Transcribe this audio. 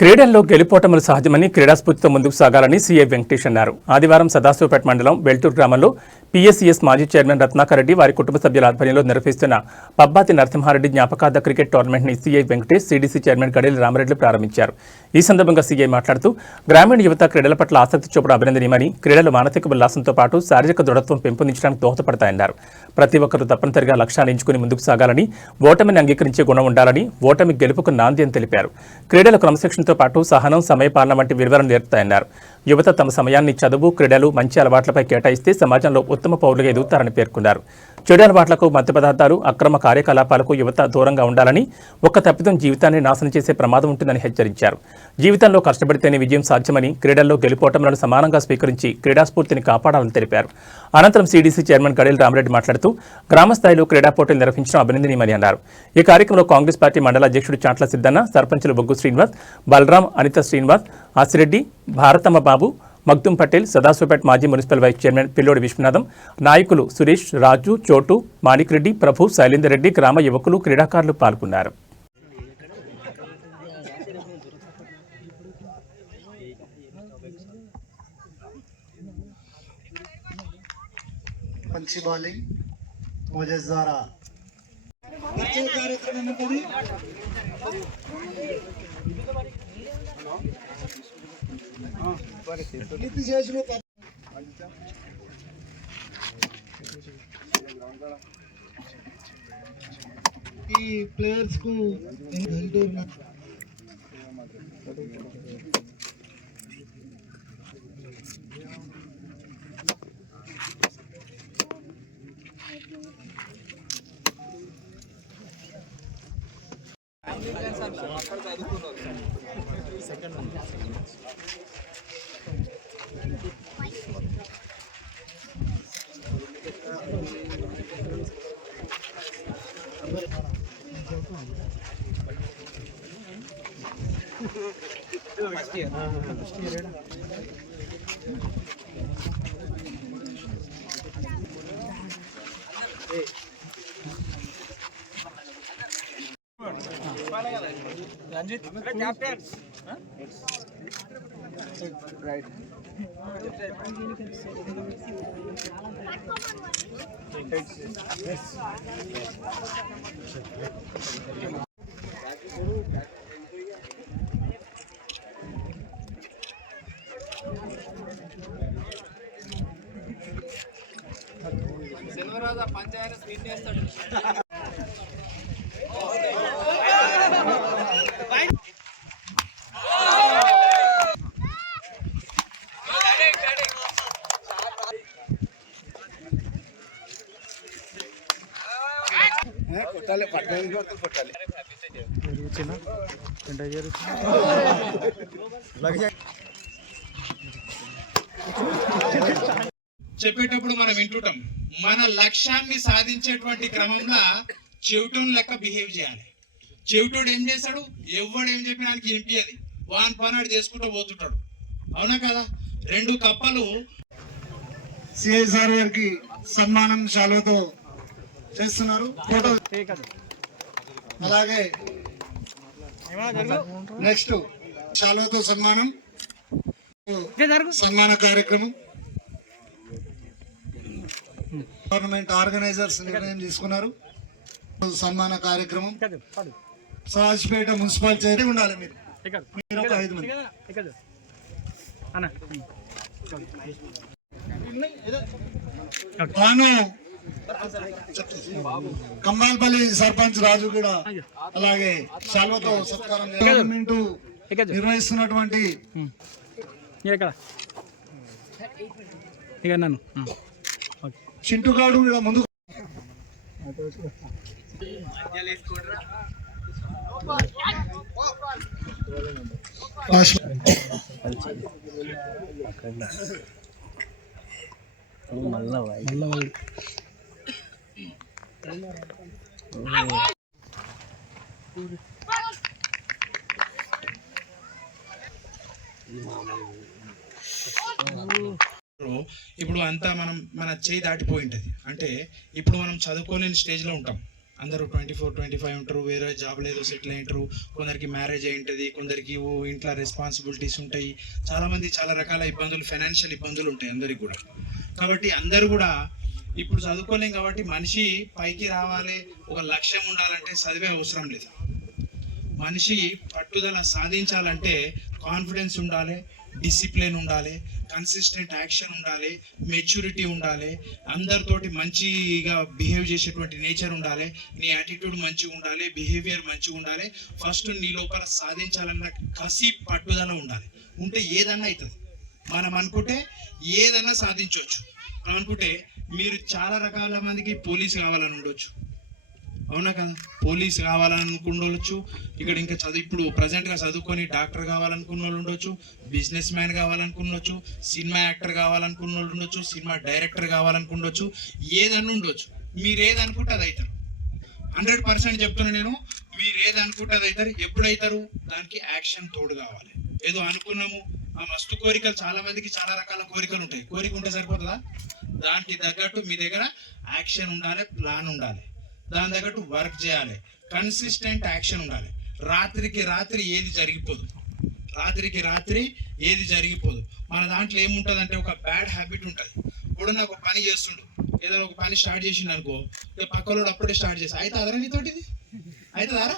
క్రీడల్లో గెలుపోటములు సహజమని క్రీడాస్ఫూర్తితో ముందుకు సాగాలని సీఐ వెంకటేష్ అన్నారు. ఆదివారం సదాశివపేట మండలం వెల్టూరు గ్రామంలో పీఎస్సీఎస్ మాజీ చైర్మన్ రత్నాకర్ రెడ్డి వారి కుటుంబ సభ్యుల ఆధ్వర్యంలో నిర్వహిస్తున్న పబ్బాతి నరసింహారెడ్డి జ్ఞాపకార్థ క్రికెట్ టోర్నమెంట్ని CI Venkatesh, CDC chairman Gadeli Rama Reddy ప్రారంభించారు. ఈ సందర్భంగా సీఐ మాట్లాడుతూ గ్రామీణ యువత క్రీడల పట్ల ఆసక్తి చూపడం అభినందనీయమని, క్రీడలు మానసిక ఉల్లాసంతో పాటు శారీరక దృఢత్వం పెంపొందించడానికి దోహదపడతాయన్నారు. ప్రతి ఒక్కరూ తప్పనిసరిగా లక్ష్యాన్ని ఎంచుకుని ముందుకు సాగాలని, ఓటమిని అంగీకరించే గుణం ఉండాలని, ఓటమి గెలుపుకు నాంది అని తెలిపారు. క్రీడల క్రమశిక్షణతో పాటు సహనం, సమయపాలన వంటి విలువలను నేర్పుతాయన్నారు. యువత తమ సమయాన్ని చదువు, క్రీడలు, మంచి అలవాట్లపై కేటాయిస్తే సమాజంలో ఉత్తమ పౌరులుగా ఎదుగుతారని పేర్కొన్నారు. చెడు అలవాట్లకు, మత్తు పదార్థాలు, అక్రమ కార్యకలాపాలకు యువత దూరంగా ఉండాలని, ఒక్క తప్పిదం జీవితాన్ని నాశనం చేసే ప్రమాదం ఉంటుందని హెచ్చరించారు. జీవితంలో కష్టపడితేనే విజయం సాధ్యమని, క్రీడల్లో గెలుపోటములను సమానంగా స్వీకరించి క్రీడాస్ఫూర్తిని కాపాడాలని తెలిపారు. అనంతరం సీడీసీ చైర్మన్ గడేలి రామరెడ్డి మాట్లాడుతూ గ్రామస్థాయిలో క్రీడా పోటీలు నిర్వహించడం అభినందనీయమని అన్నారు. ఈ కార్యక్రమంలో కాంగ్రెస్ పార్టీ మండల అధ్యక్షుడు చాట్ల సిద్దన్న, సర్పంచులు బొగ్గు శ్రీనివాస్, బలరాం, అనిత శ్రీనివాస్, ఆసిరెడ్డి, భారతమ్మ బాబు, మగ్దుం పటేల్, సదాశివపేట మాజీ మున్సిపల్ వైస్ చైర్మన్ పిల్లోడి విశ్వనాథం, నాయకులు సురేష్, రాజు, చోటు, మాణిక్ రెడ్డి, ప్రభు, శైలేందర్ రెడ్డి, గ్రామ యువకులు, క్రీడాకారులు పాల్గొన్నారు. మంచి బౌలింగ్ మోజెస్ ద్వారా ఈ ప్లేయర్స్ కు రంజిత్ కెప్టెన్ రైట్ శనివారం పంచాయతీ స్పీడ్ చేస్తాడు. కొట్టాలి, పట్టణానికి కొట్టాలి. చెప్పేటప్పుడు మనం వింటుంటాం, మన లక్ష్యాన్ని సాధించేటువంటి క్రమంలో చెవిటోని లెక్క బిహేవ్ చేయాలి. చెవిటోడు ఏం చేస్తాడు, ఎవడు ఏం చెప్పినా ఆయనకి వినిపించదు, వాన్ పనాడు చేసుకుంటూ పోతుంటాడు. అవునా కదా? రెండు కప్పలు సిఐసార్ గారికి సన్మానం శాలువతో చేస్తున్నారు. ఫోటో అలాగే నెక్స్ట్ శాలువతో సన్మాన కార్యక్రమం గవర్నమెంట్ ఆర్గనైజర్స్ నిర్ణయం తీసుకున్నారు. సన్మాన కార్యక్రమం సదాశివపేట మున్సిపల్ చైర్మన్ ఉండాలి. మీరు ఒక 5 మంది కంబాల్పల్లి సర్పంచ్ రాజు కూడా అలాగే శాల్వతో సత్కారం గవర్నమెంట్ నిర్వహిస్తున్నటువంటి చింటుగాడు కూడా ముందు ఇప్పుడు అంతా మన చేయి దాటిపోయి ఉంటుంది. అంటే ఇప్పుడు మనం చదువుకోలేని స్టేజ్లో ఉంటాం. అందరూ 24-25 ఉంటారు, వేరే జాబ్ లేదో సెటిల్ అయింటారు, కొందరికి మ్యారేజ్ అయి ఉంటుంది, కొందరికి ఇంట్లో రెస్పాన్సిబిలిటీస్ ఉంటాయి, చాలామంది చాలా రకాల ఇబ్బందులు, ఫైనాన్షియల్ ఇబ్బందులు ఉంటాయి అందరికి కూడా. కాబట్టి అందరూ కూడా ఇప్పుడు చదువుకోలేం కాబట్టి మనిషి పైకి రావాలి, ఒక లక్ష్యం ఉండాలంటే చదివే అవసరం లేదు. మనిషి పట్టుదల సాధించాలంటే కాన్ఫిడెన్స్ ఉండాలి, డిసిప్లిన్ ఉండాలి, కన్సిస్టెంట్ యాక్షన్ ఉండాలి, మెచ్యూరిటీ ఉండాలి, అందరితోటి మంచిగా బిహేవ్ చేసేటువంటి నేచర్ ఉండాలి, నీ యాటిట్యూడ్ మంచిగా ఉండాలి, బిహేవియర్ మంచిగా ఉండాలి. ఫస్ట్ నీ లోపల సాధించాలన్న కసి పట్టుదల ఉండాలి. ఉంటే ఏదన్నా అవుతుంది. మనం అనుకుంటే ఏదన్నా సాధించవచ్చు. మనం అనుకుంటే మీరు చాలా రకాల మందికి పోలీస్ కావాలని ఉండొచ్చు, అవునా కదా? పోలీస్ కావాలనుకున్నోళ్ళు ఇక్కడ ఇంకా ఇప్పుడు ప్రజెంట్గా చదువుకొని డాక్టర్ కావాలనుకున్న వాళ్ళు ఉండొచ్చు, బిజినెస్ మ్యాన్ కావాలనుకున్నొచ్చు, సినిమా యాక్టర్ కావాలనుకున్న వాళ్ళు ఉండొచ్చు, సినిమా డైరెక్టర్ కావాలనుకుండొచ్చు, ఏదన్నా ఉండొచ్చు. మీరు ఏది అనుకుంటే అది అవుతారు. 100% చెప్తున్నా నేను, మీరు ఏది అనుకుంటే అది అవుతారు. ఎప్పుడైతారు? దానికి యాక్షన్ తోడు కావాలి. ఏదో అనుకున్నాము, ఆ మస్తు కోరికలు, చాలా మందికి చాలా రకాల కోరికలు ఉంటాయి. కోరిక ఉంటే సరిపోతుందా? దానికి తగ్గట్టు మీ దగ్గర యాక్షన్ ఉండాలి, ప్లాన్ ఉండాలి, దాని తగ్గట్టు వర్క్ చేయాలి, కన్సిస్టెంట్ యాక్షన్ ఉండాలి. రాత్రికి రాత్రి ఏది జరిగిపోదు, రాత్రికి రాత్రి ఏది జరిగిపోదు. మన దాంట్లో ఏముంటుంది అంటే ఒక బ్యాడ్ హ్యాబిట్ ఉంటుంది. ఇప్పుడు నాకు ఒక పని చేస్తుండు, ఏదైనా ఒక పని స్టార్ట్ చేసిండు అనుకో, ఇక పక్కలోడు అప్పుడే స్టార్ట్ చేసి అయితే అదరా నీతోటి ఇది అవుతుందారా